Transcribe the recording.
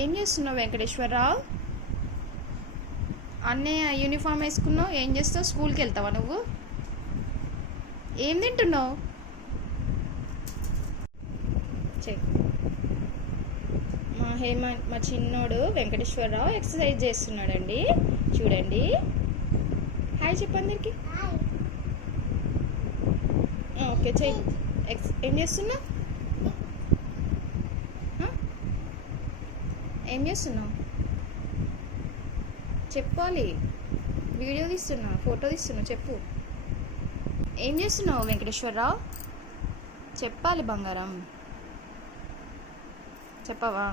ఏం చేస్తున్నావు వెంకటేశ్వరరావు? అన్నయ్య యూనిఫామ్ వేసుకున్నావు, ఏం చేస్తావు? స్కూల్కి వెళ్తావా నువ్వు? ఏం తింటున్నావు? మా చిన్నోడు వెంకటేశ్వరరావు ఎక్సర్సైజ్ చేస్తున్నాడండి. చూడండి, హాయ్ చెప్పు అందరికి. ఓకే చెయ్యి. ఏం చేస్తున్నావు? ఏం చేస్తున్నావు చెప్పాలి. వీడియో తీస్తున్నా, ఫోటో తీస్తున్నా, చెప్పు. ఏం చేస్తున్నావు వెంకటేశ్వరరావు? చెప్పాలి బంగారం, చెప్పవా?